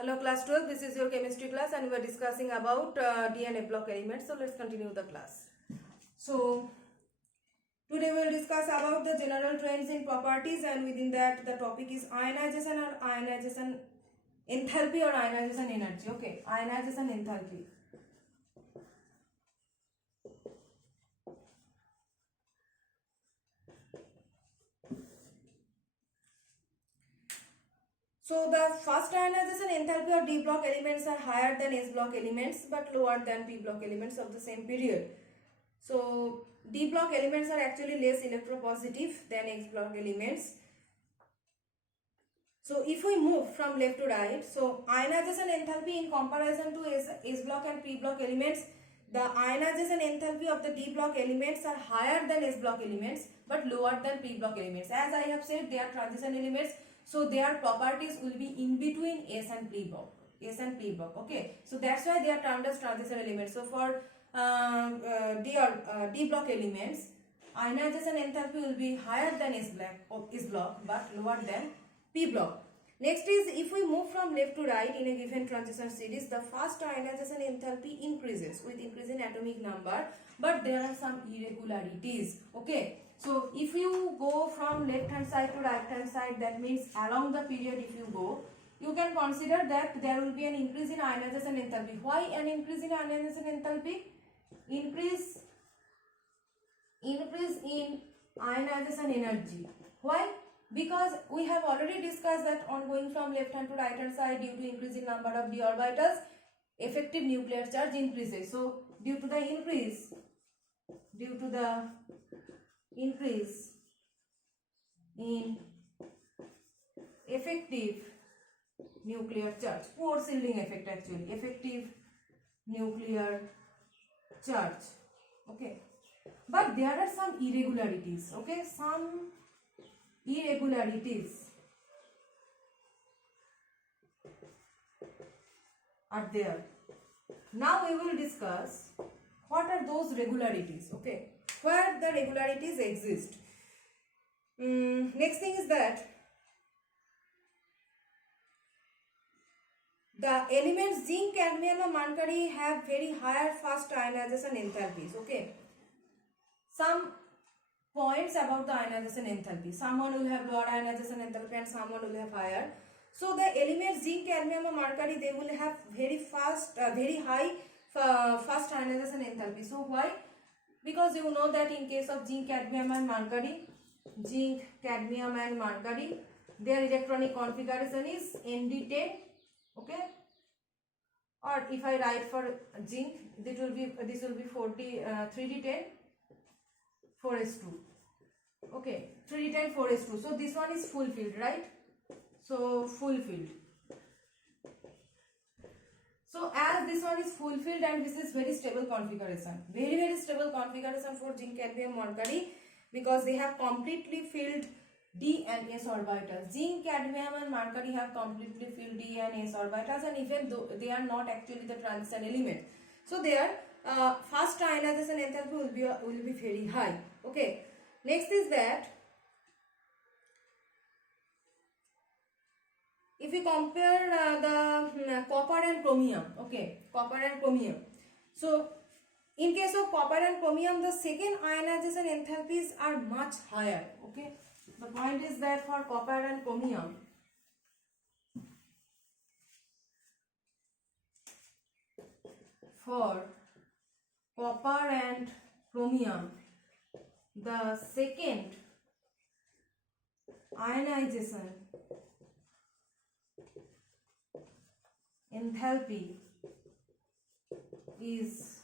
Hello class 12, this is your chemistry class and we are discussing about D and A block elements. So let's continue the class. So today we will discuss about the general trends in properties, and within that the topic is ionization or ionization enthalpy or ionization energy. Okay, ionization enthalpy. So the first ionization enthalpy of D block elements are higher than S block elements but lower than P block elements of the same period. So D block elements are actually less electropositive than X block elements. So if we move from left to right, so ionization enthalpy in comparison to S block and P block elements, the ionization enthalpy of the D block elements are higher than S block elements but lower than P block elements. As I have said, they are transition elements, so their properties will be in between S and P block. Okay, so that's why they are termed as transition elements. So for D block elements, ionization enthalpy will be higher than S block but lower than P block. Next is, if we move from left to right in a given transition series, the first ionization enthalpy increases with increasing atomic number, but there are some irregularities. Okay, so if you go from left hand side to right hand side, that means along the period if you go, you can consider that there will be an increase in ionization enthalpy. Why an increase in ionization enthalpy? Increase in ionization energy. Why? Because we have already discussed that on going from left hand to right hand side, due to increasing number of d orbitals, effective nuclear charge increases. So due to the increase in effective nuclear charge, pore shielding effect, actually effective nuclear charge. Okay, but there are some irregularities. Okay, some irregularities are there. Now we will discuss what are those regularities. Okay, where the regularities exist. Next thing is that the elements zinc, cadmium and mercury have very higher fast ionization enthalpies. Okay, some points about the ionization enthalpy. Someone will have lower ionization enthalpy and someone will have higher. So the elements zinc, cadmium and mercury, they will have very high fast ionization enthalpy. So why? Because you know that in case of zinc, cadmium and mercury, their electronic configuration is Nd10. Okay, or if I write for zinc, this will be 3d10 4s2. Okay, 3d10 4s2. So this one is fulfilled, right? So fulfilled. So as this one is fulfilled and this is very stable configuration, very stable configuration for zinc, cadmium, mercury, because they have completely filled d and s orbitals. Zinc, cadmium and mercury have completely filled d and s orbitals, and even though they are not actually the transition element, so their fast ionization enthalpy will be very high. Okay, next is that if we compare the copper and chromium. Okay, copper and chromium. So in case of copper and chromium, the second ionization enthalpies are much higher. Okay, the point is that for copper and chromium, the second ionization enthalpy is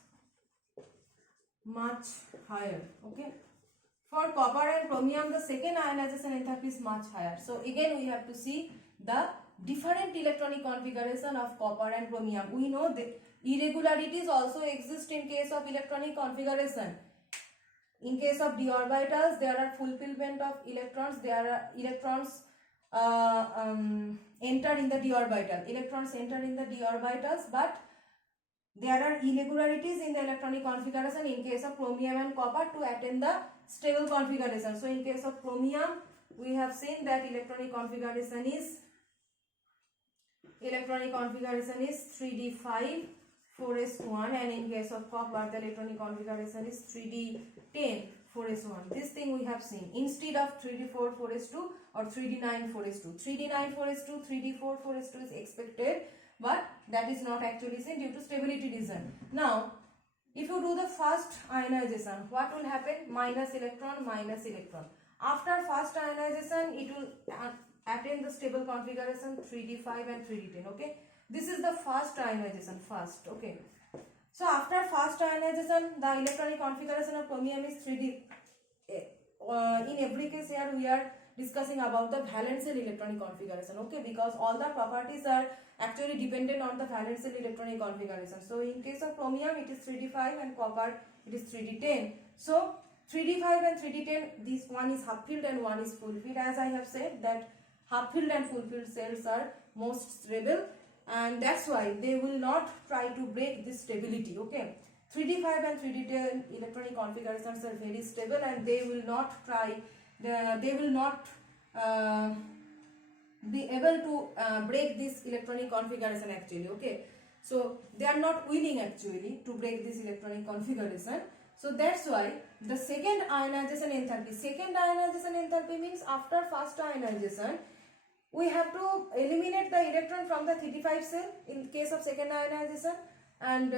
much higher. Okay, for copper and chromium, the second ionization enthalpy is much higher. So again we have to see the different electronic configuration of copper and chromium. We know that irregularities also exist in case of electronic configuration. In case of d orbitals, there are fulfillment of electrons. There are electrons enter in the d orbital. Electrons enter in the d orbitals, but there are irregularities in the electronic configuration in case of chromium and copper to attain the stable configuration. So in case of chromium, we have seen that electronic configuration is electronic configuration is 3d5 4s1, and in case of copper the electronic configuration is 3d10 4s1. This thing we have seen instead of 3d4 4s2 or 3d9 4s2. 3d9 4s2, 3d4 4s2 is expected, but that is not actually seen due to stability reason. Now if you do the first ionization, what will happen? Minus electron, minus electron. After first ionization, it will attain the stable configuration 3d5 and 3d10. Okay, this is the first ionization. First, okay. So after first ionization, the electronic configuration of chromium is 3d. In every case here we are discussing about the valence electronic configuration. Okay, because all the properties are actually dependent on the valence electronic configuration. So in case of chromium it is 3d5 and copper it is 3d10. So 3d5 and 3d10, this one is half filled and one is full filled. As I have said that half filled and full filled cells are most stable, and that's why they will not try to break this stability. Okay, 3d5 and 3d10 electronic configurations are very stable, and they will not try, they will not be able to break this electronic configuration actually. Okay, so they are not willing actually to break this electronic configuration. So that's why the second ionization enthalpy means after first ionization we have to eliminate the electron from the 3d5 cell in case of second ionization, and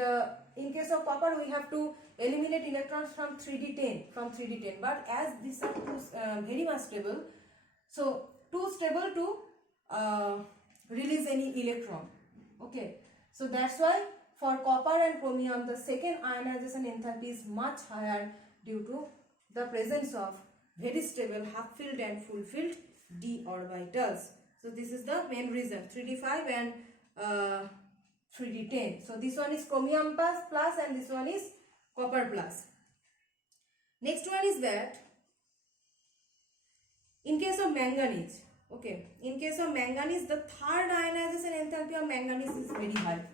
in case of copper we have to eliminate electrons from 3d10, but as these are too very much stable, so too stable to release any electron. Okay, so that's why for copper and chromium the second ionization enthalpy is much higher due to the presence of very stable half filled and full filled d orbitals. So this is the main reason, 3d5 and 3d10. So this one is chromium plus and this one is copper plus. Next one is that in case of manganese, okay, in case of manganese the third ionization enthalpy of manganese is very high.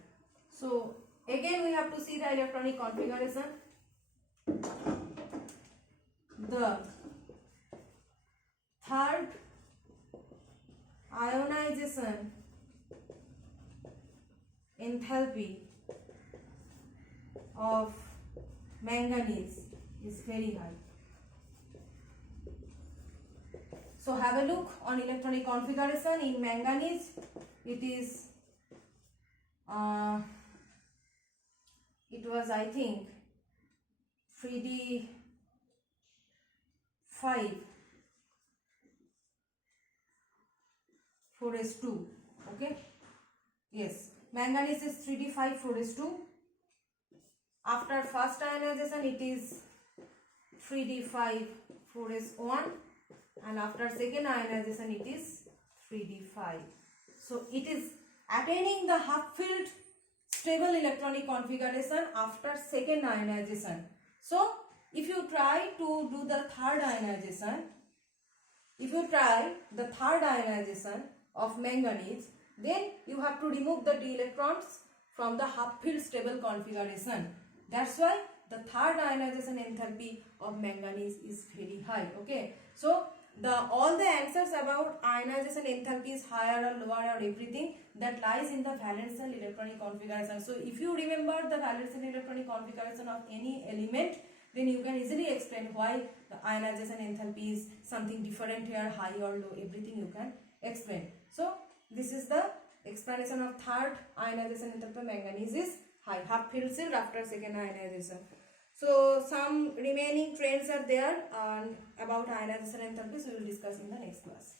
So again we have to see the electronic configuration. The third ionization enthalpy of manganese is very high. So have a look on electronic configuration. In manganese it is it was I think 3d5 4s2. Okay, yes, manganese is 3d5 4s2. After first ionization it is 3d5 4s1, and after second ionization it is 3d5. So it is attaining the half filled stable electronic configuration after second ionization. So if you try to do the third ionization, of manganese, then you have to remove the d electrons from the half filled stable configuration. That's why the third ionization enthalpy of manganese is very high. Okay, so all the answers about ionization enthalpy is higher or lower or everything that lies in the valence electronic configuration. So if you remember the valence electronic configuration of any element, then you can easily explain why the ionization enthalpy is something different here, high or low, everything you can explain. So this is the explanation of third ionization enthalpy of manganese is high, half filled cell after second ionization. So some remaining trends are there about ionization enthalpies we will discuss in the next class.